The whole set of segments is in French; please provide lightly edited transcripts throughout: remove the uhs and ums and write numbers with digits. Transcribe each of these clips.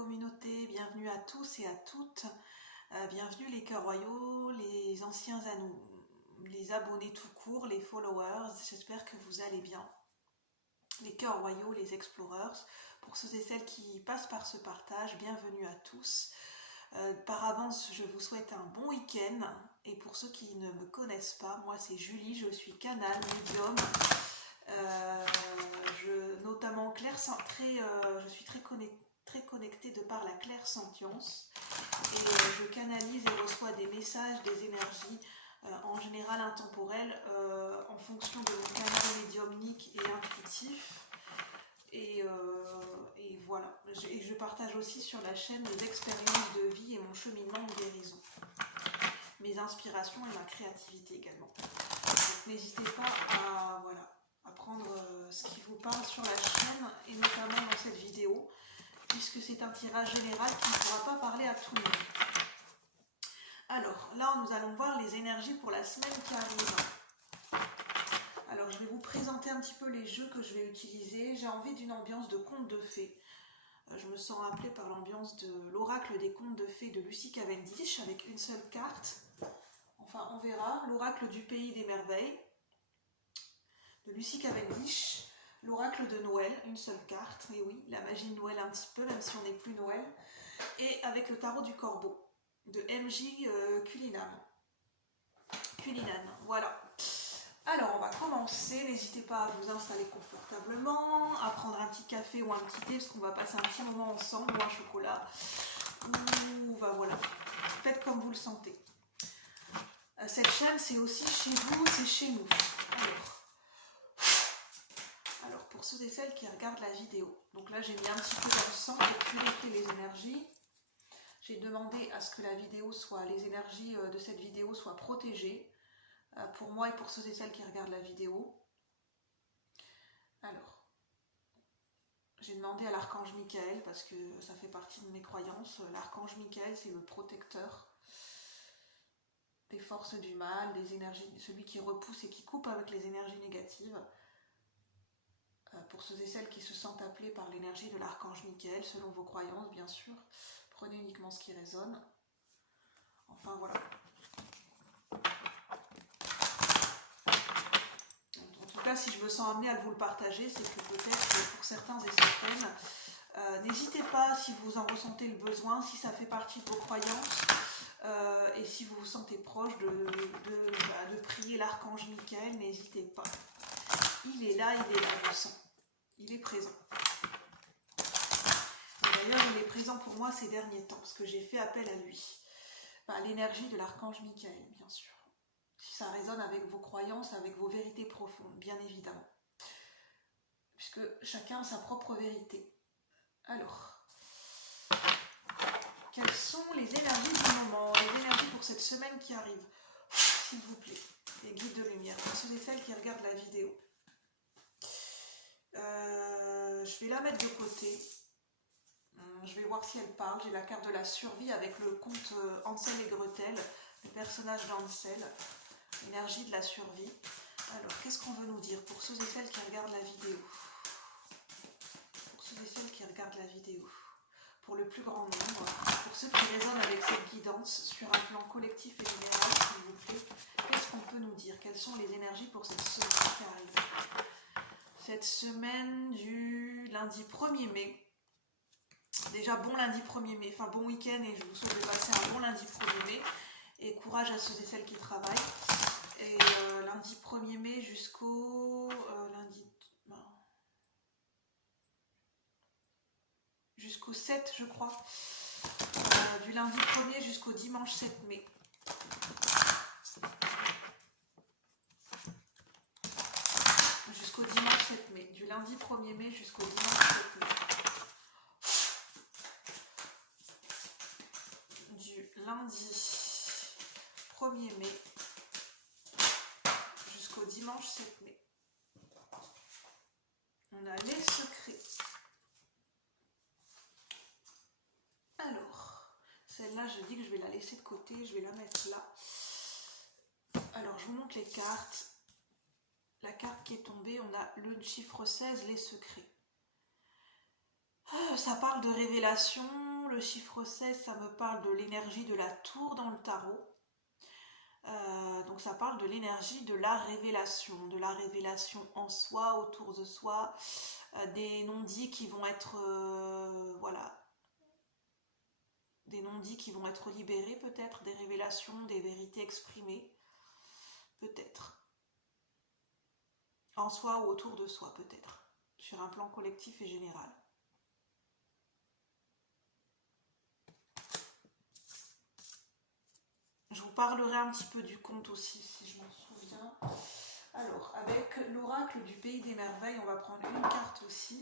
communauté, bienvenue à tous et à toutes, bienvenue les cœurs royaux, les anciens à nous, les abonnés tout court, les followers, j'espère que vous allez bien. Les cœurs royaux, les explorers, pour ceux et celles qui passent par ce partage, bienvenue à tous. Par avance, je vous souhaite un bon week-end, et pour ceux qui ne me connaissent pas, moi c'est Julie, je suis canal, médium. Notamment je suis très connectée de par la clairsentience et je canalise et reçois des messages, des énergies en général intemporelles en fonction de mon canal médiumnique et intuitif et voilà. Et je partage aussi sur la chaîne mes expériences de vie et mon cheminement de guérison, mes inspirations et ma créativité également. Donc n'hésitez pas à prendre ce qui vous parle sur la chaîne et notamment dans cette vidéo, puisque c'est un tirage général qui ne pourra pas parler à tout le monde. Alors là, nous allons voir les énergies pour la semaine qui arrive. Alors je vais vous présenter un petit peu les jeux que je vais utiliser. J'ai envie d'une ambiance de conte de fées. Je me sens appelée par l'ambiance de l'oracle des contes de fées de Lucy Cavendish avec une seule carte. Enfin, on verra. L'oracle du pays des merveilles de Lucy Cavendish. L'oracle de Noël, une seule carte. Et oui, la magie de Noël un petit peu, même si on n'est plus Noël. Et avec le tarot du corbeau de MJ Cullinan. Voilà. Alors, on va commencer. N'hésitez pas à vous installer confortablement, à prendre un petit café ou un petit thé, parce qu'on va passer un petit moment ensemble, ou un chocolat. Ou voilà. Faites comme vous le sentez. Cette chaîne, c'est aussi chez vous, c'est chez nous. Alors, pour ceux et celles qui regardent la vidéo, donc là j'ai mis un petit peu d'encens pour purifier les énergies. J'ai demandé à ce que les énergies de cette vidéo soient protégées pour moi et pour ceux et celles qui regardent la vidéo. Alors, j'ai demandé à l'archange Michael, parce que ça fait partie de mes croyances. L'archange Michael, c'est le protecteur des forces du mal, des énergies, celui qui repousse et qui coupe avec les énergies négatives. Pour ceux et celles qui se sentent appelés par l'énergie de l'archange Michael, selon vos croyances bien sûr, prenez uniquement ce qui résonne. Enfin voilà. En tout cas, si je me sens amenée à vous le partager, c'est que peut-être pour certains et certaines, n'hésitez pas si vous en ressentez le besoin, si ça fait partie de vos croyances, et si vous vous sentez proche de prier l'archange Michael, n'hésitez pas. Il est là, je sens. Il est présent. D'ailleurs, il est présent pour moi ces derniers temps, parce que j'ai fait appel à lui. À l'énergie de l'archange Michael, bien sûr. Si ça résonne avec vos croyances, avec vos vérités profondes, bien évidemment. Puisque chacun a sa propre vérité. Alors, quelles sont les énergies du moment, les énergies pour cette semaine qui arrive, s'il vous plaît, les guides de lumière, pour ceux et celles qui regardent la vidéo. Je vais la mettre de côté. Je vais voir si elle parle. J'ai la carte de la survie avec le conte Hansel et Gretel, le personnage d'Hansel, l'énergie de la survie. Alors, qu'est-ce qu'on veut nous dire pour ceux et celles qui regardent la vidéo? Pour ceux et celles qui regardent la vidéo. Pour le plus grand nombre. Pour ceux qui résonnent avec cette guidance sur un plan collectif et général, s'il vous plaît. Qu'est-ce qu'on peut nous dire? Quelles sont les énergies pour cette semaine qui arrive? Cette semaine du lundi 1er mai. Déjà bon lundi 1er mai, enfin bon week-end, et je vous souhaite de passer un bon lundi 1er mai. Et courage à ceux et celles qui travaillent. Et lundi 1er mai jusqu'au jusqu'au 7, je crois. Du lundi 1er jusqu'au dimanche 7 mai. Jusqu'au dimanche 7 mai. Du lundi 1er mai jusqu'au dimanche 7 mai. Du lundi 1er mai jusqu'au dimanche 7 mai. On a les secrets. Alors, celle-là, je dis que je vais la laisser de côté, je vais la mettre là. Alors, je vous montre les cartes. La carte qui est tombée, on a le chiffre 16, les secrets. Ça parle de révélation, le chiffre 16, ça me parle de l'énergie de la tour dans le tarot. Donc ça parle de l'énergie de la révélation en soi, autour de soi, des non-dits qui vont être, voilà, des non-dits qui vont être libérés peut-être, des révélations, des vérités exprimées, peut-être, en soi ou autour de soi peut-être, sur un plan collectif et général. Je vous parlerai un petit peu du conte aussi, si je m'en souviens. Alors, avec l'oracle du Pays des Merveilles, on va prendre une carte aussi.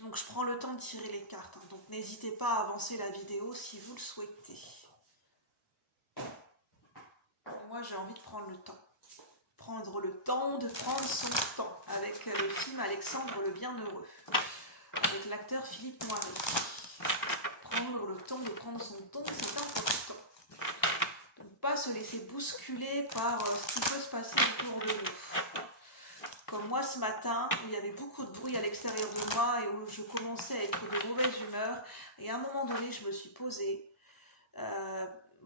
Donc, je prends le temps de tirer les cartes. Donc, n'hésitez pas à avancer la vidéo si vous le souhaitez. Moi, j'ai envie de prendre le temps. Prendre le temps de prendre son temps. Avec le film Alexandre le Bienheureux. Avec l'acteur Philippe Noiret. Prendre le temps de prendre son temps, c'est important. Ne pas se laisser bousculer par ce qui peut se passer autour de nous. Comme moi ce matin, où il y avait beaucoup de bruit à l'extérieur de moi et où je commençais à être de mauvaise humeur. Et à un moment donné, je me suis posée.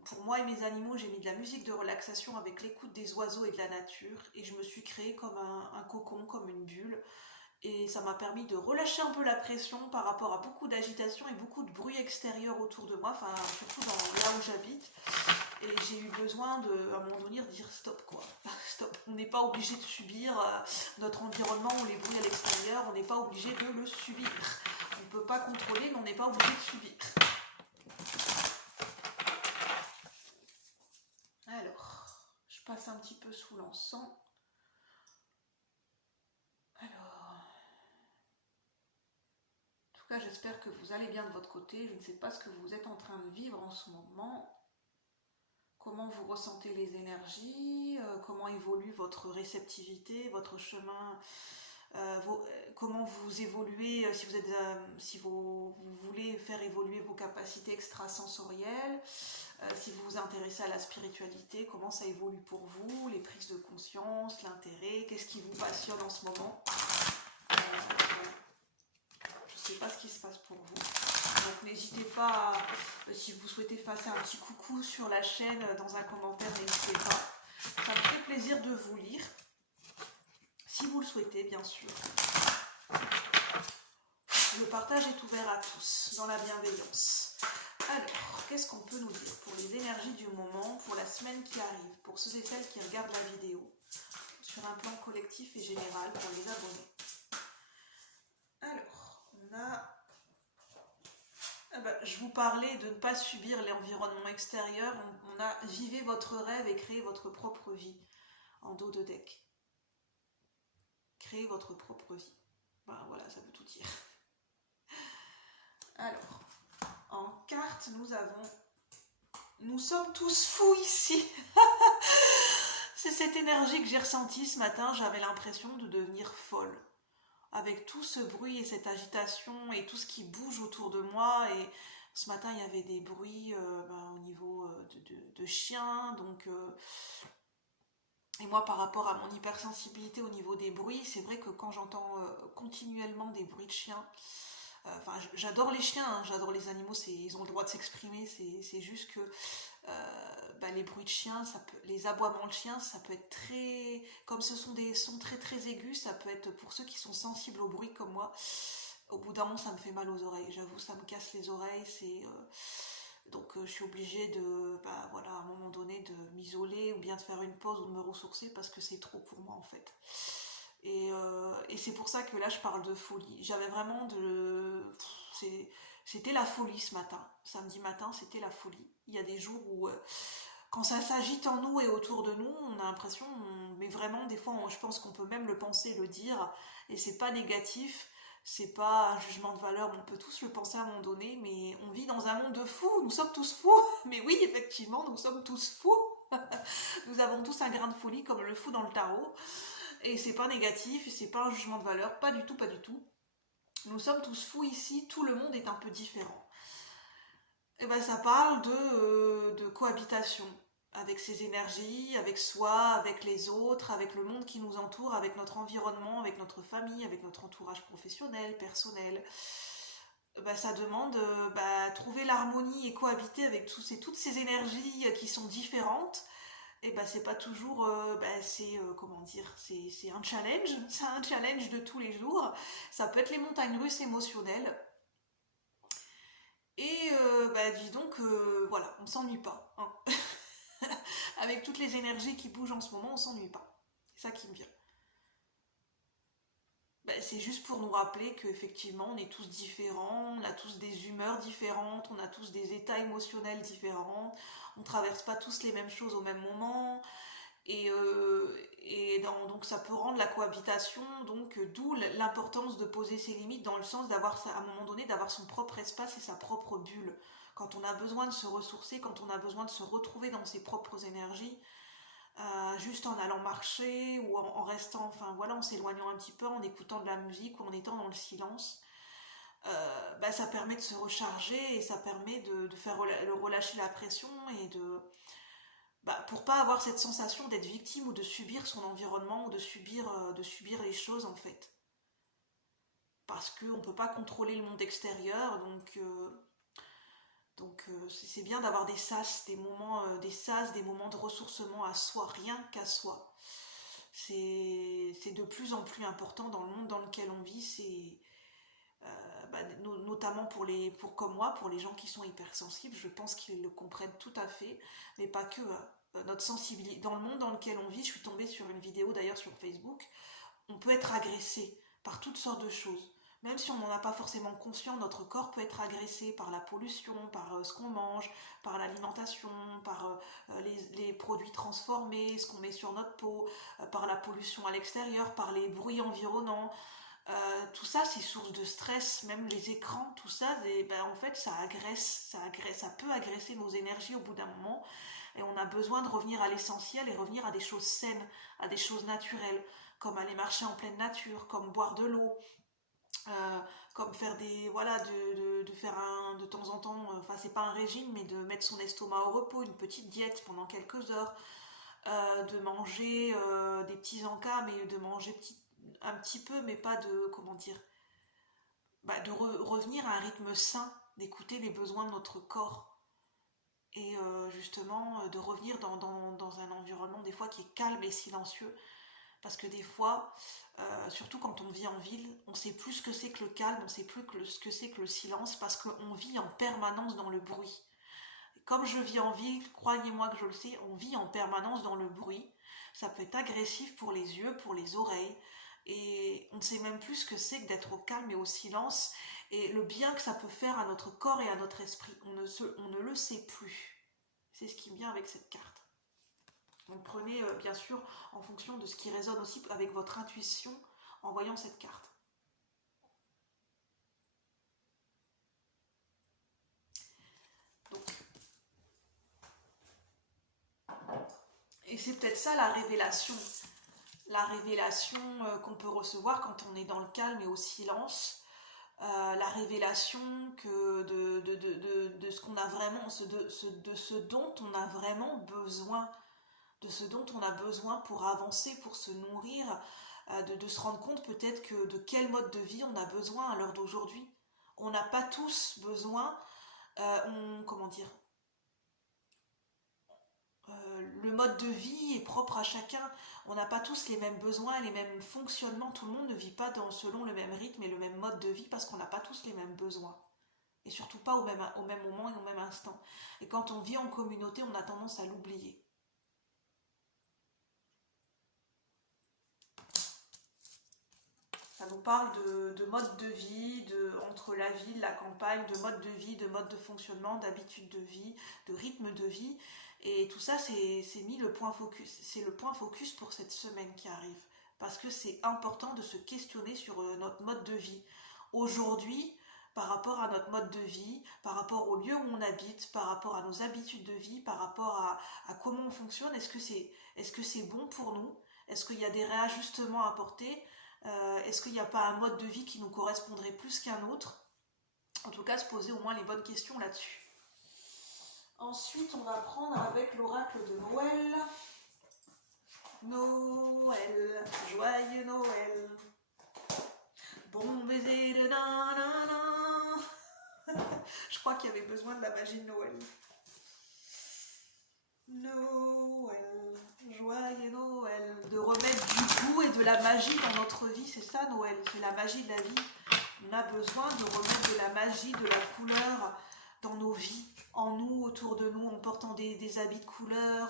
Pour moi et mes animaux, j'ai mis de la musique de relaxation avec l'écoute des oiseaux et de la nature. Et je me suis créée comme un cocon, comme une bulle. Et ça m'a permis de relâcher un peu la pression par rapport à beaucoup d'agitation et beaucoup de bruit extérieur autour de moi, enfin surtout là où j'habite. Et j'ai eu besoin à un moment donné de dire stop quoi, stop. On n'est pas obligé de subir notre environnement ou les bruits à l'extérieur, on n'est pas obligé de le subir. On ne peut pas contrôler mais on n'est pas obligé de subir. Alors, je passe un petit peu sous l'encens. J'espère que vous allez bien de votre côté. Je ne sais pas ce que vous êtes en train de vivre en ce moment. Comment vous ressentez les énergies, comment évolue votre réceptivité, votre chemin, comment vous évoluez, si vous voulez faire évoluer vos capacités extrasensorielles, si vous vous intéressez à la spiritualité, comment ça évolue pour vous, les prises de conscience, l'intérêt, qu'est-ce qui vous passionne en ce moment. Je ne sais pas ce qui se passe pour vous. Donc n'hésitez pas, si vous souhaitez passer un petit coucou sur la chaîne, dans un commentaire, n'hésitez pas. Ça me fait plaisir de vous lire, si vous le souhaitez bien sûr. Le partage est ouvert à tous, dans la bienveillance. Alors, qu'est-ce qu'on peut nous dire pour les énergies du moment, pour la semaine qui arrive, pour ceux et celles qui regardent la vidéo, sur un plan collectif et général pour les abonnés. Alors, on a... je vous parlais de ne pas subir l'environnement extérieur. On a vivez votre rêve et créez votre propre vie en dos de deck. Créez votre propre vie. Ben voilà, ça veut tout dire. Alors, en carte, nous sommes tous fous ici. C'est cette énergie que j'ai ressentie ce matin. J'avais l'impression de devenir folle. Avec tout ce bruit et cette agitation et tout ce qui bouge autour de moi. Et ce matin, il y avait des bruits au niveau de chiens. Donc, et moi, par rapport à mon hypersensibilité au niveau des bruits, c'est vrai que quand j'entends continuellement des bruits de chiens, j'adore les chiens, hein, j'adore les animaux, ils ont le droit de s'exprimer, c'est juste que les bruits de chiens, les aboiements de chiens, ça peut être très... Comme ce sont des sons très très aigus, ça peut être, pour ceux qui sont sensibles au bruit comme moi, au bout d'un moment ça me fait mal aux oreilles, j'avoue, ça me casse les oreilles, donc je suis obligée de, à un moment donné, de m'isoler ou bien de faire une pause ou de me ressourcer parce que c'est trop pour moi en fait. Et c'est pour ça que là je parle de folie. J'avais vraiment c'était la folie ce matin. Samedi matin, c'était la folie. Il y a des jours où, quand ça s'agite en nous et autour de nous, on a l'impression, mais vraiment, des fois, je pense qu'on peut même le penser, le dire, et c'est pas négatif, c'est pas un jugement de valeur, on peut tous le penser à un moment donné, mais on vit dans un monde de fous, nous sommes tous fous. Mais oui, effectivement, nous sommes tous fous. Nous avons tous un grain de folie, comme le fou dans le tarot. Et c'est pas négatif, c'est pas un jugement de valeur, pas du tout, pas du tout. Nous sommes tous fous ici, tout le monde est un peu différent. Et ça parle de cohabitation avec ses énergies, avec soi, avec les autres, avec le monde qui nous entoure, avec notre environnement, avec notre famille, avec notre entourage professionnel, personnel. ça demande trouver l'harmonie et cohabiter avec toutes ces énergies qui sont différentes. Et c'est pas toujours, comment dire, c'est un challenge, c'est un challenge de tous les jours. Ça peut être les montagnes russes émotionnelles. Et dis donc, voilà, on s'ennuie pas, hein. Avec toutes les énergies qui bougent en ce moment, on s'ennuie pas. C'est ça qui me vient. C'est juste pour nous rappeler qu'effectivement, on est tous différents, on a tous des humeurs différentes, on a tous des états émotionnels différents, on traverse pas tous les mêmes choses au même moment, donc ça peut rendre la cohabitation, donc d'où l'importance de poser ses limites dans le sens d'avoir, à un moment donné, d'avoir son propre espace et sa propre bulle. Quand on a besoin de se ressourcer, quand on a besoin de se retrouver dans ses propres énergies, juste en allant marcher ou en restant, enfin voilà, en s'éloignant un petit peu, en écoutant de la musique ou en étant dans le silence, ça permet de se recharger et ça permet de faire relâcher la pression et pour pas avoir cette sensation d'être victime ou de subir son environnement ou de subir les choses en fait. Parce qu'on ne peut pas contrôler le monde extérieur, donc c'est bien d'avoir des sas, des moments de ressourcement à soi, rien qu'à soi. C'est de plus en plus important dans le monde dans lequel on vit, notamment comme moi, pour les gens qui sont hypersensibles, je pense qu'ils le comprennent tout à fait, mais pas que. Notre sensibilité, dans le monde dans lequel on vit, je suis tombée sur une vidéo d'ailleurs sur Facebook, on peut être agressé par toutes sortes de choses. Même si on n'en a pas forcément conscience, notre corps peut être agressé par la pollution, par ce qu'on mange, par l'alimentation, par les produits transformés, ce qu'on met sur notre peau, par la pollution à l'extérieur, par les bruits environnants. Tout ça, c'est source de stress, même les écrans, tout ça, en fait, ça peut agresser nos énergies au bout d'un moment. Et on a besoin de revenir à l'essentiel et revenir à des choses saines, à des choses naturelles, comme aller marcher en pleine nature, comme boire de l'eau, comme faire de faire de temps en temps, enfin c'est pas un régime, mais de mettre son estomac au repos, une petite diète pendant quelques heures, de manger des petits encas, mais de manger un petit peu, mais pas de, comment dire, de revenir à un rythme sain, d'écouter les besoins de notre corps et justement de revenir dans un environnement des fois qui est calme et silencieux, parce que des fois, surtout quand on vit en ville, on sait plus ce que c'est que le calme, on sait plus ce que c'est que le silence, parce qu'on vit en permanence dans le bruit. Comme je vis en ville, croyez-moi que je le sais, on vit en permanence dans le bruit. Ça peut être agressif pour les yeux, pour les oreilles, et on ne sait même plus ce que c'est que d'être au calme et au silence, et le bien que ça peut faire à notre corps et à notre esprit. On ne le sait plus. C'est ce qui me vient avec cette carte. Donc prenez bien sûr en fonction de ce qui résonne aussi avec votre intuition en voyant cette carte. Donc, et c'est peut-être ça la révélation qu'on peut recevoir quand on est dans le calme et au silence, la révélation que de ce qu'on a vraiment, de ce dont on a vraiment besoin, de ce dont on a besoin pour avancer, pour se nourrir, de se rendre compte peut-être que de quel mode de vie on a besoin à l'heure d'aujourd'hui. On n'a pas tous besoin, comment dire, le mode de vie est propre à chacun. On n'a pas tous les mêmes besoins, les mêmes fonctionnements. Tout le monde ne vit pas selon le même rythme et le même mode de vie parce qu'on n'a pas tous les mêmes besoins. Et surtout pas au même moment et au même instant. Et quand on vit en communauté, on a tendance à l'oublier. Ça nous parle de mode de vie, entre la ville, la campagne, de mode de vie, de mode de fonctionnement, d'habitude de vie, de rythme de vie. Et tout ça, c'est mis le point focus. C'est le point focus pour cette semaine qui arrive. Parce que c'est important de se questionner sur notre mode de vie. Aujourd'hui, par rapport à notre mode de vie, par rapport au lieu où on habite, par rapport à nos habitudes de vie, par rapport à comment on fonctionne, est-ce que c'est bon pour nous? Est-ce qu'il y a des réajustements à apporter? Est-ce qu'il n'y a pas un mode de vie qui nous correspondrait plus qu'un autre? En tout cas, se poser au moins les bonnes questions là-dessus. Ensuite, on va prendre avec l'oracle de Noël. Noël, joyeux Noël. Bon baiser de nanana. besoin de la magie de Noël. Noël, joyeux Noël, de remettre du goût et de la magie dans notre vie, c'est ça Noël, c'est la magie de la vie. On a besoin de remettre de la magie, de la couleur dans nos vies, en nous, autour de nous, en portant des habits de couleur,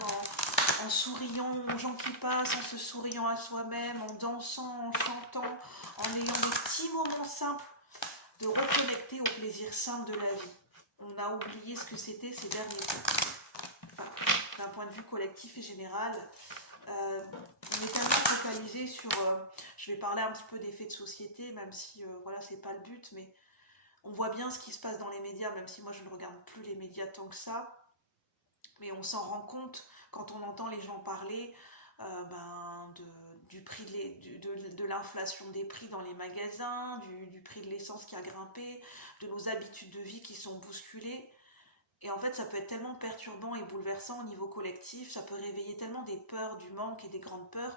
en souriant aux gens qui passent, en se souriant à soi-même, en dansant, en chantant, en ayant des petits moments simples, de reconnecter au plaisir simple de la vie. On a oublié ce que c'était ces derniers temps. Enfin, d'un point de vue collectif et général, on est tellement focalisé sur... je vais parler un petit peu d'effets de société, même si voilà, c'est pas le but, mais on voit bien ce qui se passe dans les médias, même si moi je ne regarde plus les médias tant que ça, mais on s'en rend compte quand on entend les gens parler du prix de l'inflation des prix dans les magasins, du prix de l'essence qui a grimpé, de nos habitudes de vie qui sont bousculées. Et en fait, ça peut être tellement perturbant et bouleversant au niveau collectif, ça peut réveiller tellement des peurs, du manque et des grandes peurs,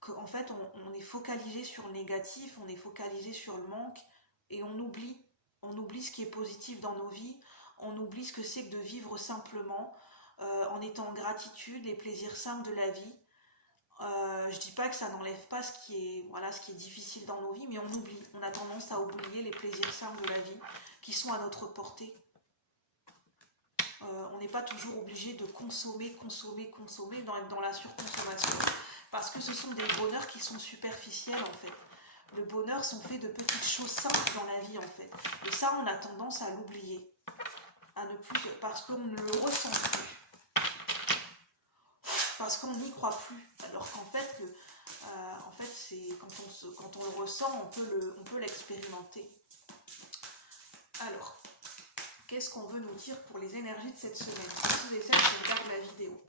qu'en fait, on est focalisé sur le négatif, on est focalisé sur le manque, et on oublie ce qui est positif dans nos vies, on oublie ce que c'est que de vivre simplement, en étant en gratitude, les plaisirs simples de la vie. Je dis pas que ça n'enlève pas ce qui est difficile dans nos vies, mais on a tendance à oublier les plaisirs simples de la vie, qui sont à notre portée. On n'est pas toujours obligé de consommer, dans la surconsommation, parce que ce sont des bonheurs qui sont superficiels en fait. Le bonheur sont faits de petites choses simples dans la vie en fait. Et ça, on a tendance à l'oublier, à ne plus, parce qu'on ne le ressent plus, parce qu'on n'y croit plus. Alors qu'en fait, c'est quand on le ressent, on peut l'expérimenter. Alors, qu'est-ce qu'on veut nous dire pour les énergies de cette semaine, pour ceux et celles qui regardent la vidéo.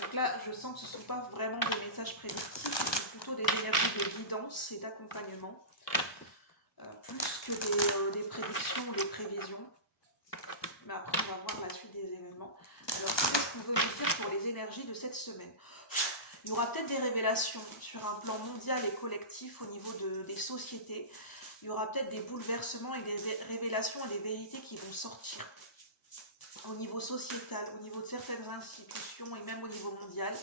Donc là, je sens que ce ne sont pas vraiment des messages prédictifs, ce sont plutôt des énergies de guidance et d'accompagnement, plus que des prédictions ou des prévisions. Mais après, on va voir la suite des événements. Alors, qu'est-ce qu'on veut nous dire pour les énergies de cette semaine? Il y aura peut-être des révélations sur un plan mondial et collectif au niveau des sociétés. Il y aura peut-être des bouleversements et des révélations et des vérités qui vont sortir au niveau sociétal, au niveau de certaines institutions et même au niveau mondial.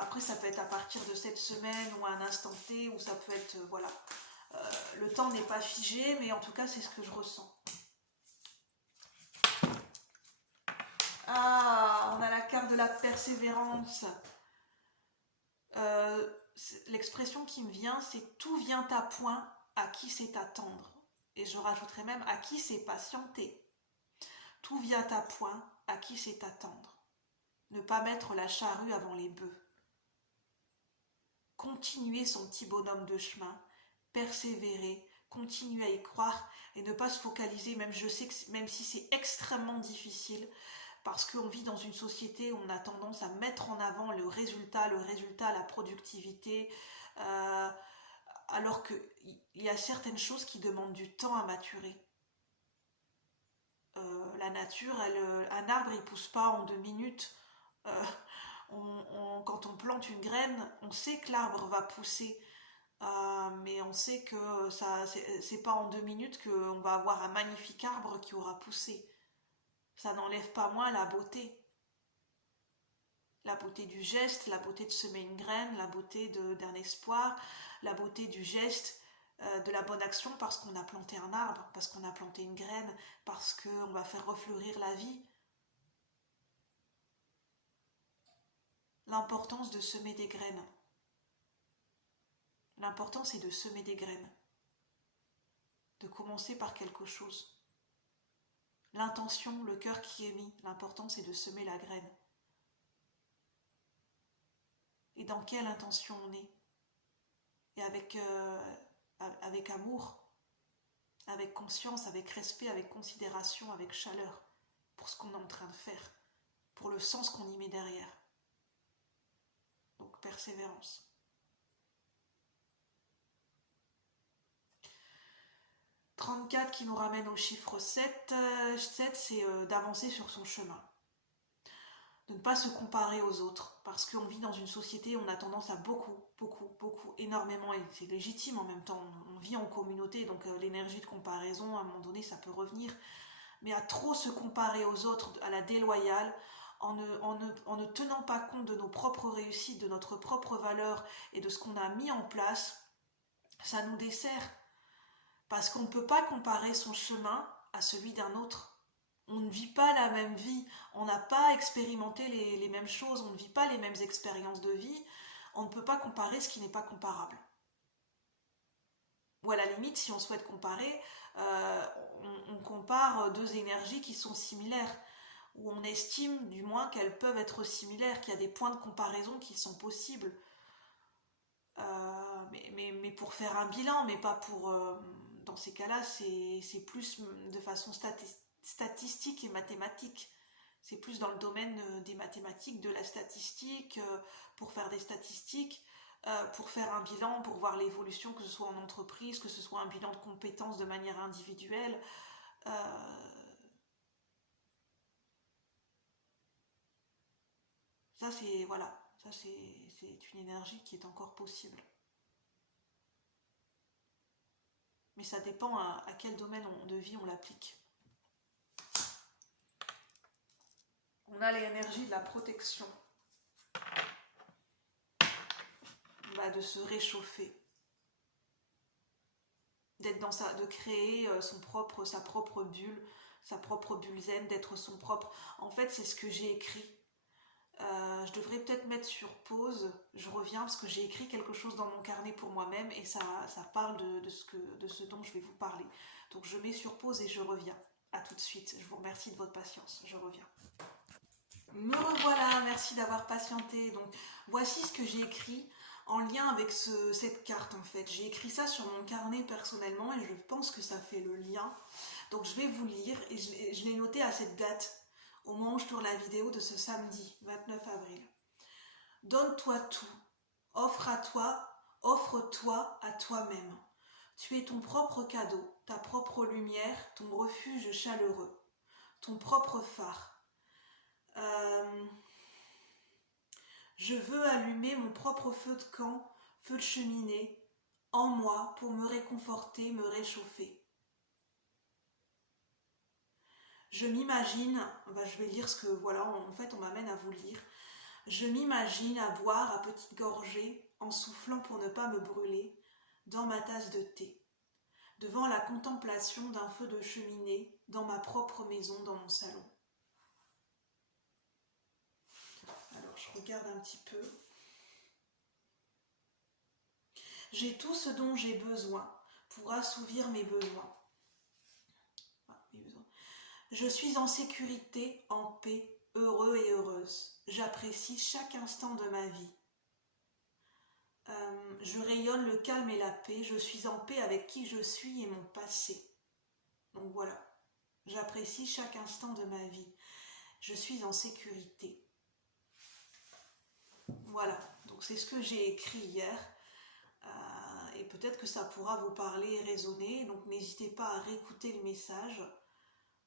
Après, ça peut être à partir de cette semaine ou à un instant T, ou ça peut être, voilà. Le temps n'est pas figé, mais en tout cas, c'est ce que je ressens. Ah, on a la carte de la persévérance. L'expression qui me vient, c'est « tout vient à point à qui sait attendre ». Et je rajouterai même « à qui sait patienter ». Tout vient à point à qui sait attendre. Ne pas mettre la charrue avant les bœufs. Continuer son petit bonhomme de chemin, persévérer, continuer à y croire et ne pas se focaliser, même si c'est extrêmement difficile, parce qu'on vit dans une société où on a tendance à mettre en avant le résultat, la productivité, alors qu'il y a certaines choses qui demandent du temps à maturer. La nature, un arbre, il ne pousse pas en 2 minutes. Quand on plante une graine, on sait que l'arbre va pousser, mais on sait que c'est pas en 2 minutes qu'on va avoir un magnifique arbre qui aura poussé. Ça n'enlève pas moins la beauté. La beauté du geste, la beauté de semer une graine, la beauté d'un espoir, la beauté du geste, de la bonne action parce qu'on a planté un arbre, parce qu'on a planté une graine, parce qu'on va faire refleurir la vie. L'importance de semer des graines. L'important, c'est de semer des graines. De commencer par quelque chose. L'intention, le cœur qui est mis, l'important, c'est de semer la graine. Et dans quelle intention on est? Et avec amour, avec conscience, avec respect, avec considération, avec chaleur, pour ce qu'on est en train de faire, pour le sens qu'on y met derrière. Donc persévérance. « 34 qui nous ramène au chiffre 7. 7, c'est d'avancer sur son chemin. de ne pas se comparer aux autres, parce qu'on vit dans une société où on a tendance à beaucoup, énormément, et c'est légitime en même temps, on vit en communauté, donc l'énergie de comparaison, à un moment donné, ça peut revenir, mais à trop se comparer aux autres, à la déloyale, en ne tenant pas compte de nos propres réussites, de notre propre valeur et de ce qu'on a mis en place, ça nous dessert, parce qu'on ne peut pas comparer son chemin à celui d'un autre. On ne vit pas la même vie, on n'a pas expérimenté les mêmes choses, on ne vit pas les mêmes expériences de vie, on ne peut pas comparer ce qui n'est pas comparable. Ou à la limite, si on souhaite comparer, on compare deux énergies qui sont similaires, ou on estime du moins qu'elles peuvent être similaires, qu'il y a des points de comparaison qui sont possibles. Mais pour faire un bilan, mais pas pour... dans ces cas-là, c'est plus de façon statistique et mathématique. C'est plus dans le domaine des mathématiques, de la statistique, pour faire des statistiques, pour faire un bilan, pour voir l'évolution, que ce soit en entreprise, que ce soit un bilan de compétences de manière individuelle. Ça, c'est... Voilà. Ça, c'est une énergie qui est encore possible. Mais ça dépend à quel domaine de vie on l'applique. On a l'énergie de la protection, de se réchauffer, d'être dans de créer sa propre bulle zen, d'être son propre. En fait, c'est ce que j'ai écrit. Je devrais peut-être mettre sur pause, je reviens parce que j'ai écrit quelque chose dans mon carnet pour moi-même et ça parle de ce dont je vais vous parler. Donc je mets sur pause et je reviens. À tout de suite, je vous remercie de votre patience, je reviens. Me revoilà, merci d'avoir patienté. Donc voici ce que j'ai écrit en lien avec cette carte en fait. J'ai écrit ça sur mon carnet personnellement et je pense que ça fait le lien. Donc je vais vous lire et je l'ai noté à cette date, au moment où je tourne la vidéo de ce samedi 29 avril. Donne-toi tout, offre-toi à toi-même. Tu es ton propre cadeau, ta propre lumière, ton refuge chaleureux, ton propre phare. Je veux allumer mon propre feu de camp, feu de cheminée, en moi pour me réconforter, me réchauffer. Je m'imagine, je vais lire ce que, en fait on m'amène à vous lire. Je m'imagine à boire à petites gorgées, en soufflant pour ne pas me brûler, dans ma tasse de thé, devant la contemplation d'un feu de cheminée, dans ma propre maison, dans mon salon. Alors je regarde un petit peu. J'ai tout ce dont j'ai besoin pour assouvir mes besoins. Je suis en sécurité, en paix, heureux et heureuse. J'apprécie chaque instant de ma vie. Je rayonne le calme et la paix. Je suis en paix avec qui je suis et mon passé. Donc voilà, j'apprécie chaque instant de ma vie. Je suis en sécurité. Voilà, donc c'est ce que j'ai écrit hier. Et peut-être que ça pourra vous parler et résonner. Donc n'hésitez pas à réécouter le message.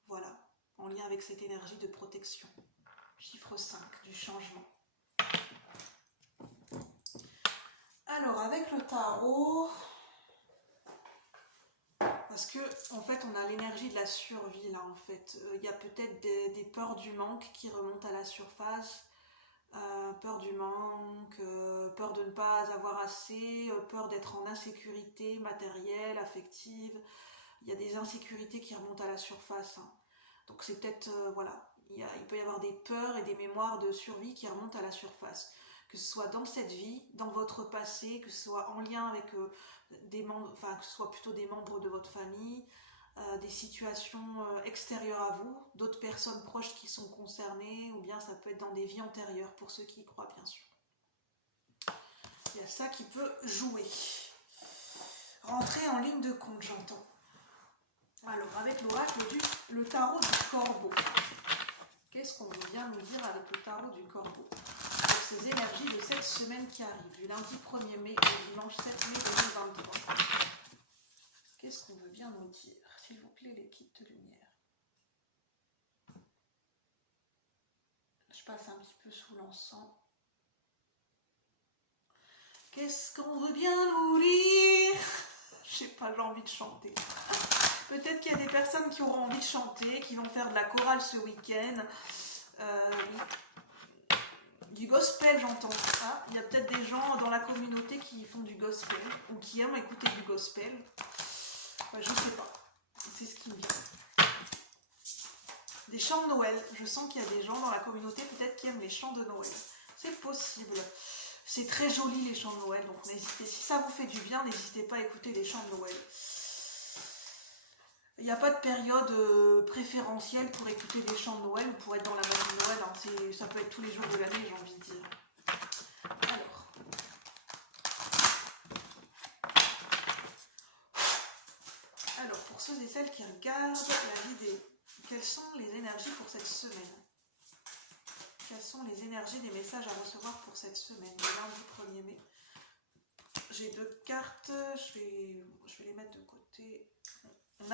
Voilà, en lien avec cette énergie de protection. Chiffre 5 du changement. Alors, avec le tarot, parce que en fait, on a l'énergie de la survie là, en fait. Il y a peut-être des peurs du manque qui remontent à la surface. Peur du manque, peur de ne pas avoir assez, peur d'être en insécurité matérielle, affective. Il y a des insécurités qui remontent à la surface. Hein. Donc c'est peut-être, il peut y avoir des peurs et des mémoires de survie qui remontent à la surface. Que ce soit dans cette vie, dans votre passé, que ce soit en lien avec des membres, que ce soit plutôt des membres de votre famille, des situations extérieures à vous, d'autres personnes proches qui sont concernées, ou bien ça peut être dans des vies antérieures, pour ceux qui y croient bien sûr. Il y a ça qui peut jouer. Rentrer en ligne de compte, j'entends. Alors, avec l'oracle le tarot du corbeau. Qu'est-ce qu'on vient nous dire avec le tarot du corbeau? Avec ces énergies de cette semaine qui arrive, du lundi 1er mai au dimanche 7 mai 2023. Qu'est-ce qu'on veut bien nous dire? S'il vous plaît, les kits de lumière. Je passe un petit peu sous l'encens. Qu'est-ce qu'on veut bien nourrir? Je sais pas, j'ai envie de chanter. Peut-être qu'il y a des personnes qui auront envie de chanter, qui vont faire de la chorale ce week-end. Du gospel, j'entends ça. Il y a peut-être des gens dans la communauté qui font du gospel ou qui aiment écouter du gospel. Je sais pas. C'est ce qui me vient. Des chants de Noël. Je sens qu'il y a des gens dans la communauté peut-être qui aiment les chants de Noël. C'est possible. C'est très joli les chants de Noël, donc n'hésitez, si ça vous fait du bien, n'hésitez pas à écouter les chants de Noël. Il n'y a pas de période préférentielle pour écouter des chants de Noël ou pour être dans la magie de Noël, hein. Ça peut être tous les jours de l'année, j'ai envie de dire. Alors, pour ceux et celles qui regardent la vidéo, quelles sont les énergies pour cette semaine? Quelles sont les énergies des messages à recevoir pour cette semaine, le lundi 1er mai? J'ai 2 cartes, je vais les mettre de côté. On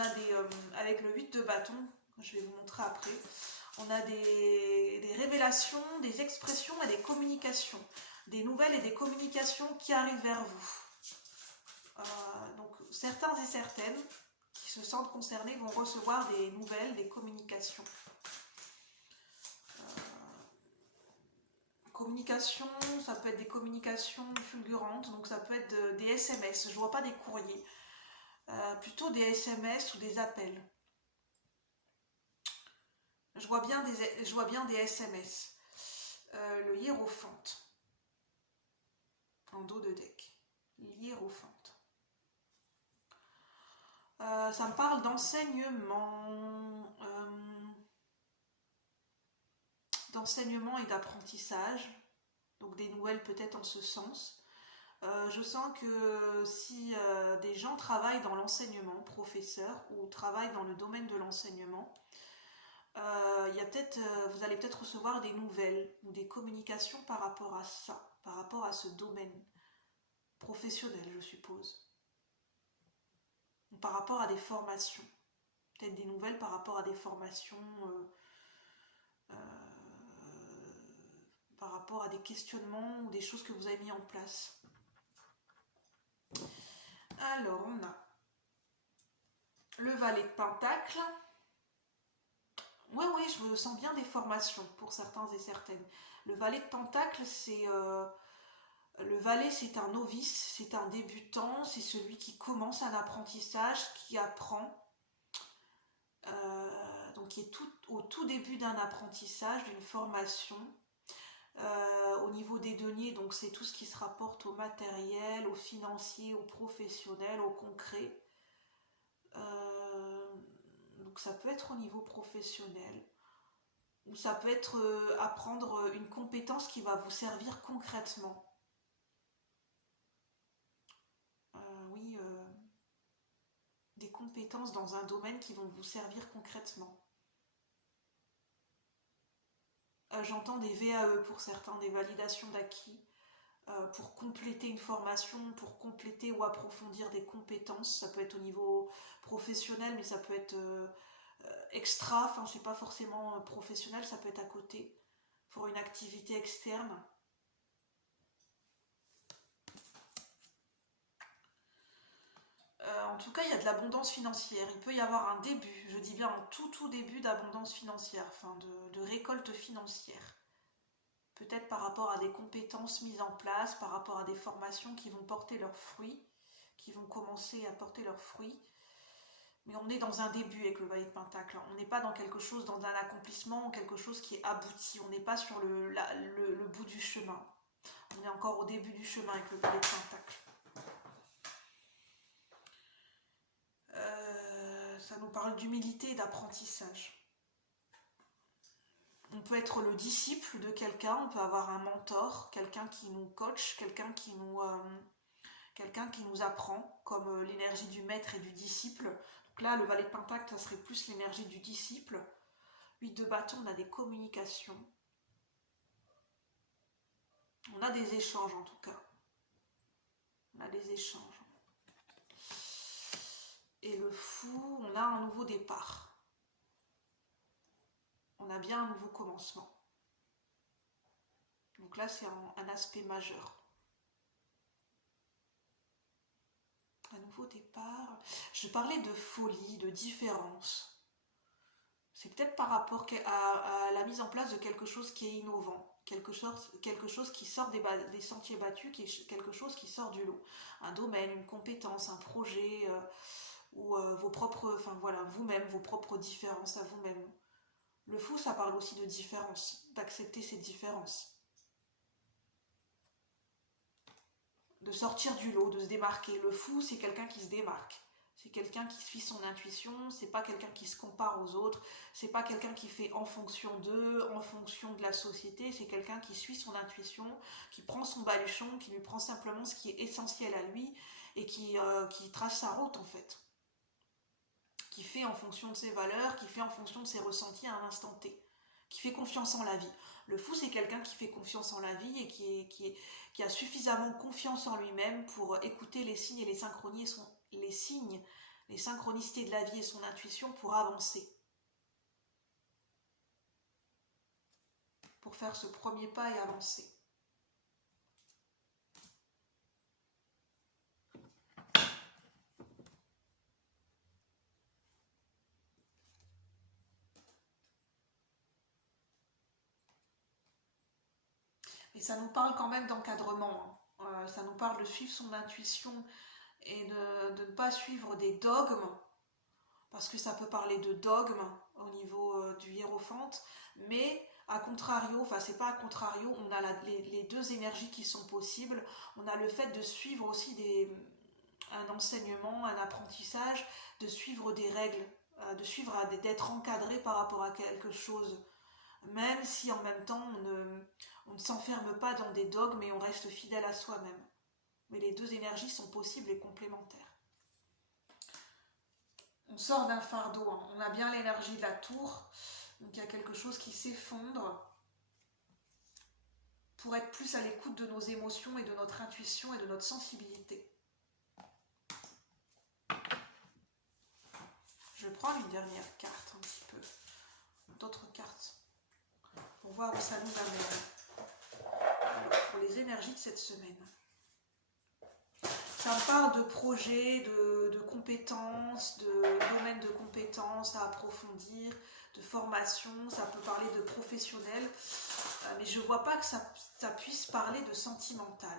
a des avec le 8 de bâton, je vais vous montrer après, on a des révélations, des expressions et des communications. Des nouvelles et des communications qui arrivent vers vous. Donc certains et certaines qui se sentent concernés vont recevoir des nouvelles, des communications. Communication, ça peut être des communications fulgurantes, donc ça peut être des SMS, je ne vois pas des courriers, plutôt des SMS ou des appels. Je vois bien des SMS. Le hiérophante, en dos de deck, l'hiérophante. Ça me parle d'enseignement, et d'apprentissage, donc des nouvelles peut-être en ce sens. Je sens que si des gens travaillent dans l'enseignement, professeurs, ou travaillent dans le domaine de l'enseignement, vous allez peut-être recevoir des nouvelles ou des communications par rapport à ça, par rapport à ce domaine professionnel, je suppose. Ou par rapport à des formations. Peut-être des nouvelles par rapport à des formations, par rapport à des questionnements ou des choses que vous avez mis en place. Alors, on a le valet de Pentacle. Oui, je me sens bien des formations pour certains et certaines. Le valet de Pentacle, c'est... le valet, c'est un novice, c'est un débutant, c'est celui qui commence un apprentissage, qui apprend. Donc, qui est au tout début d'un apprentissage, d'une formation. Au niveau des deniers, donc c'est tout ce qui se rapporte au matériel, au financier, au professionnel, au concret. Donc ça peut être au niveau professionnel, ou ça peut être apprendre une compétence qui va vous servir concrètement. Des compétences dans un domaine qui vont vous servir concrètement. J'entends des VAE pour certains, des validations d'acquis, pour compléter une formation, pour compléter ou approfondir des compétences. Ça peut être au niveau professionnel, mais ça peut être extra, enfin c'est pas forcément professionnel, ça peut être à côté, pour une activité externe. En tout cas, il y a de l'abondance financière. Il peut y avoir un début, je dis bien un tout début d'abondance financière, enfin de récolte financière. Peut-être par rapport à des compétences mises en place, par rapport à des formations qui vont porter leurs fruits, qui vont commencer à porter leurs fruits. Mais on est dans un début avec le valet de Pentacle. On n'est pas dans quelque chose, dans un accomplissement, quelque chose qui est abouti. On n'est pas sur le bout du chemin. On est encore au début du chemin avec le valet de Pentacle. Ça nous parle d'humilité et d'apprentissage. On peut être le disciple de quelqu'un, on peut avoir un mentor, quelqu'un qui nous coach, quelqu'un qui nous apprend, comme l'énergie du maître et du disciple. Donc là, le valet de Pentacle, ça serait plus l'énergie du disciple. 8 de bâton, on a des communications. On a des échanges en tout cas. On a des échanges. Et le fou, on a un nouveau départ. On a bien un nouveau commencement. Donc là, c'est un aspect majeur. Un nouveau départ. Je parlais de folie, de différence. C'est peut-être par rapport à la mise en place de quelque chose qui est innovant, quelque chose qui sort des sentiers battus, quelque chose qui sort du lot. Un domaine, une compétence, un projet, ou vos propres, enfin voilà, vous-même, vos propres différences à vous-même. Le fou, ça parle aussi de différence, d'accepter ces différences. De sortir du lot, de se démarquer. Le fou, c'est quelqu'un qui se démarque. C'est quelqu'un qui suit son intuition, c'est pas quelqu'un qui se compare aux autres, c'est pas quelqu'un qui fait en fonction d'eux, en fonction de la société, c'est quelqu'un qui suit son intuition, qui prend son baluchon, qui lui prend simplement ce qui est essentiel à lui et qui trace sa route en fait. Qui fait en fonction de ses valeurs, qui fait en fonction de ses ressentis à un instant T, qui fait confiance en la vie. Le fou, c'est quelqu'un qui fait confiance en la vie et qui a suffisamment confiance en lui-même pour écouter les signes et les synchronicités de la vie et son intuition pour avancer. Pour faire ce premier pas et avancer. Et ça nous parle quand même d'encadrement. Ça nous parle de suivre son intuition et de ne pas suivre des dogmes, parce que ça peut parler de dogme au niveau du hiérophante, mais à contrario, enfin c'est pas à contrario, on a les deux énergies qui sont possibles, on a le fait de suivre aussi un enseignement, un apprentissage, de suivre des règles, d'être encadré par rapport à quelque chose, même si en même temps on ne s'enferme pas dans des dogmes et on reste fidèle à soi-même. Mais les deux énergies sont possibles et complémentaires. On sort d'un fardeau, hein. On a bien l'énergie de la tour, donc il y a quelque chose qui s'effondre pour être plus à l'écoute de nos émotions et de notre intuition et de notre sensibilité. Je prends une dernière carte un petit peu, d'autres cartes, pour voir où ça nous amène. Alors, pour les énergies de cette semaine. Ça me parle de projets, de compétences, de domaines de compétences à approfondir, de formation, ça peut parler de professionnel, mais je ne vois pas que ça puisse parler de sentimental.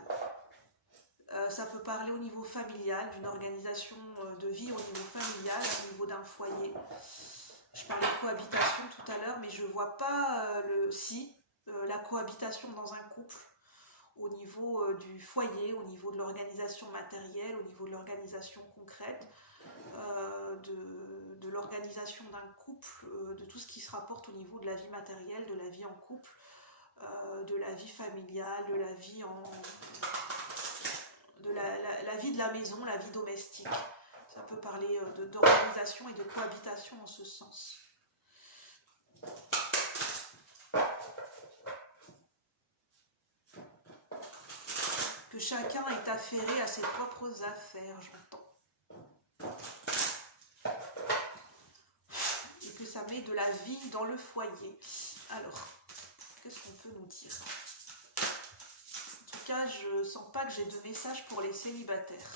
Ça peut parler au niveau familial, d'une organisation de vie au niveau familial, au niveau d'un foyer. Je parlais de cohabitation tout à l'heure, mais je ne vois pas la cohabitation dans un couple, au niveau du foyer, au niveau de l'organisation matérielle, au niveau de l'organisation concrète, de l'organisation d'un couple, de tout ce qui se rapporte au niveau de la vie matérielle, de la vie en couple, de la vie familiale, de la vie la vie de la maison, la vie domestique. Ça peut parler d'organisation et de cohabitation en ce sens. Que chacun est affairé à ses propres affaires, j'entends. Et que ça met de la vie dans le foyer. Alors, qu'est-ce qu'on peut nous dire ? En tout cas, je sens pas que j'ai de message pour les célibataires.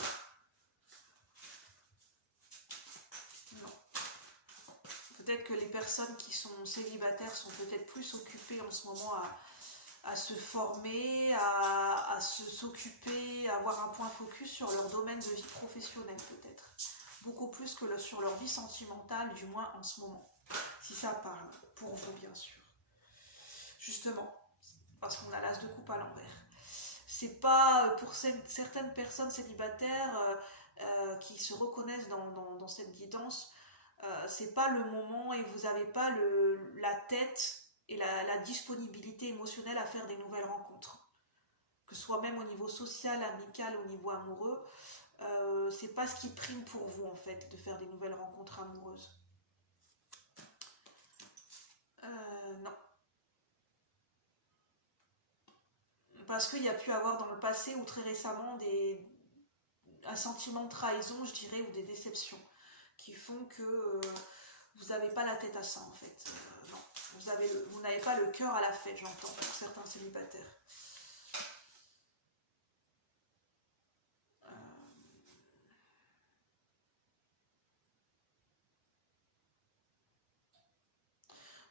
Non. Peut-être que les personnes qui sont célibataires sont peut-être plus occupées en ce moment à se former, à s'occuper, à avoir un point focus sur leur domaine de vie professionnelle peut-être. Beaucoup plus que sur leur vie sentimentale, du moins en ce moment. Si ça parle, pour vous bien sûr. Justement, parce qu'on a l'as de coupe à l'envers. C'est pas pour certaines personnes célibataires qui se reconnaissent dans cette guidance, c'est pas le moment et vous n'avez pas la tête et la disponibilité émotionnelle à faire des nouvelles rencontres. Que ce soit même au niveau social, amical, au niveau amoureux, c'est pas ce qui prime pour vous en fait, de faire des nouvelles rencontres amoureuses. Non. Parce qu'il y a pu avoir dans le passé ou très récemment un sentiment de trahison, je dirais, ou des déceptions qui font que vous n'avez pas la tête à ça en fait. Non. vous n'avez pas le cœur à la fête, j'entends, pour certains célibataires.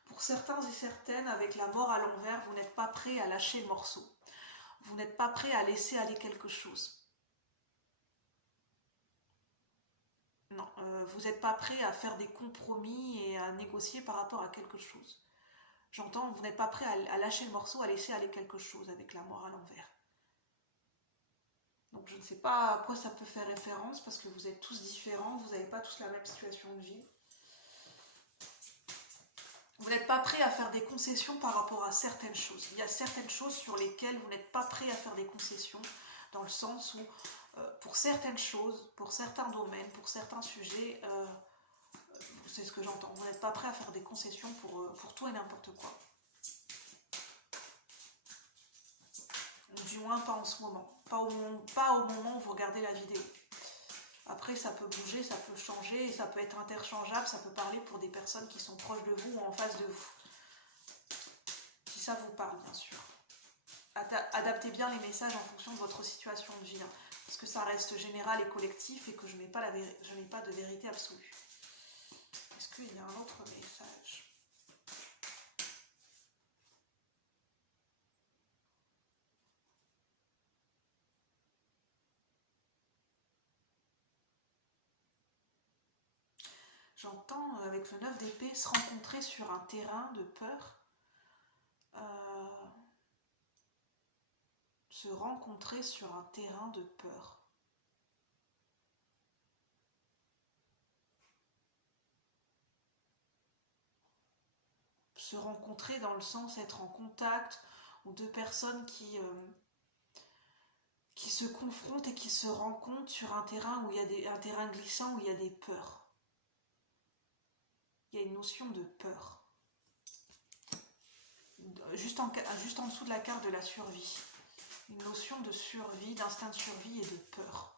Pour certains et certaines, avec la mort à l'envers, vous n'êtes pas prêt à lâcher le morceau. Vous n'êtes pas prêt à laisser aller quelque chose. Non, vous n'êtes pas prêt à faire des compromis et à négocier par rapport à quelque chose. J'entends, vous n'êtes pas prêt à lâcher le morceau, à laisser aller quelque chose avec la mort à l'envers. Donc je ne sais pas à quoi ça peut faire référence, parce que vous êtes tous différents, vous n'avez pas tous la même situation de vie. Vous n'êtes pas prêt à faire des concessions par rapport à certaines choses. Il y a certaines choses sur lesquelles vous n'êtes pas prêt à faire des concessions, dans le sens où pour certaines choses, pour certains domaines, pour certains sujets, c'est ce que j'entends, vous n'êtes pas prêt à faire des concessions pour tout et n'importe quoi. Du moins pas en ce moment, pas au moment où vous regardez la vidéo. Après ça peut bouger, ça peut changer, ça peut être interchangeable, ça peut parler pour des personnes qui sont proches de vous ou en face de vous. Si ça vous parle bien sûr. Adaptez bien les messages en fonction de votre situation de vie, hein, parce que ça reste général et collectif et que je n'ai pas de vérité absolue. Est-ce qu'il y a un autre message ? J'entends avec le 9 d'épée se rencontrer sur un terrain de peur. Se rencontrer sur un terrain de peur. Se rencontrer dans le sens être en contact, ou deux personnes qui se confrontent et qui se rencontrent sur un terrain où il y a un terrain glissant où il y a des peurs. Il y a une notion de peur. Juste en dessous de la carte de la survie. Une notion de survie, d'instinct de survie et de peur.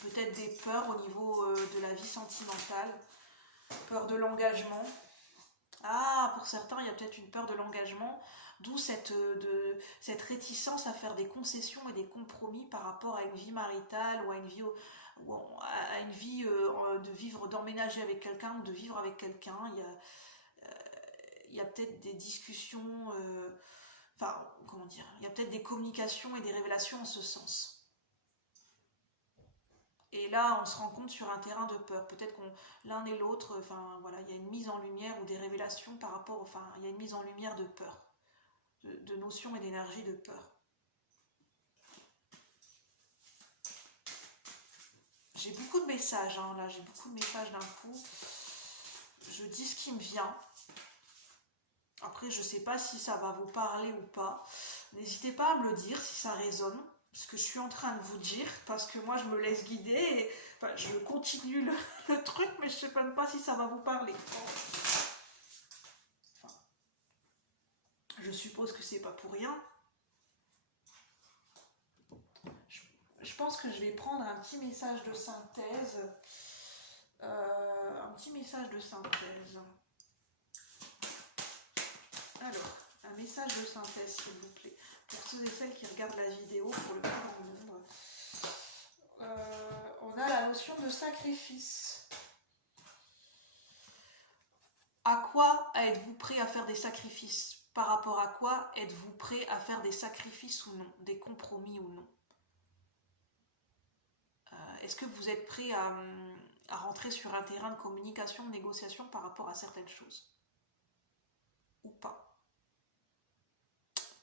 Peut-être des peurs au niveau de la vie sentimentale, peur de l'engagement. Ah, pour certains, il y a peut-être une peur de l'engagement, d'où cette réticence à faire des concessions et des compromis par rapport à une vie maritale ou à une vie, de vivre, d'emménager avec quelqu'un ou de vivre avec quelqu'un. Il y a peut-être des discussions, il y a peut-être des communications et des révélations en ce sens. Et là, on se rend compte sur un terrain de peur. Peut-être qu'on l'un et l'autre, il y a une mise en lumière ou des révélations par rapport, il y a une mise en lumière de peur, de notions et d'énergie de peur. J'ai beaucoup de messages, hein, là, j'ai beaucoup de messages d'un coup. Je dis ce qui me vient. Après, je ne sais pas si ça va vous parler ou pas. N'hésitez pas à me le dire si ça résonne, ce que je suis en train de vous dire, parce que moi, je me laisse guider et je continue le truc, mais je ne sais même pas si ça va vous parler. Je suppose que c'est pas pour rien. Je pense que je vais prendre un petit message de synthèse. Un petit message de synthèse. Alors, un message de synthèse, s'il vous plaît. Pour ceux et celles qui regardent la vidéo, pour le plus grand nombre. On a la notion de sacrifice. À quoi êtes-vous prêt à faire des sacrifices? Par rapport à quoi êtes-vous prêt à faire des sacrifices ou non? Des compromis ou non? Est-ce que vous êtes prêt à rentrer sur un terrain de communication, de négociation par rapport à certaines choses? Ou pas?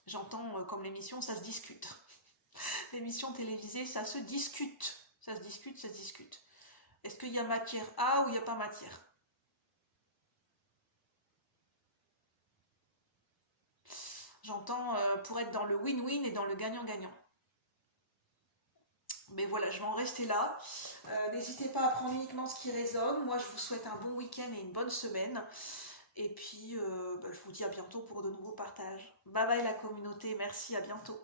J'entends comme l'émission, ça se discute. L'émission télévisée, ça se discute. Ça se discute, ça se discute. Est-ce qu'il y a matière à ou il n'y a pas matière? J'entends pour être dans le win-win et dans le gagnant-gagnant. Mais voilà, je vais en rester là. N'hésitez pas à prendre uniquement ce qui résonne. Moi, je vous souhaite un bon week-end et une bonne semaine. Et puis, je vous dis à bientôt pour de nouveaux partages. Bye bye la communauté, merci, à bientôt.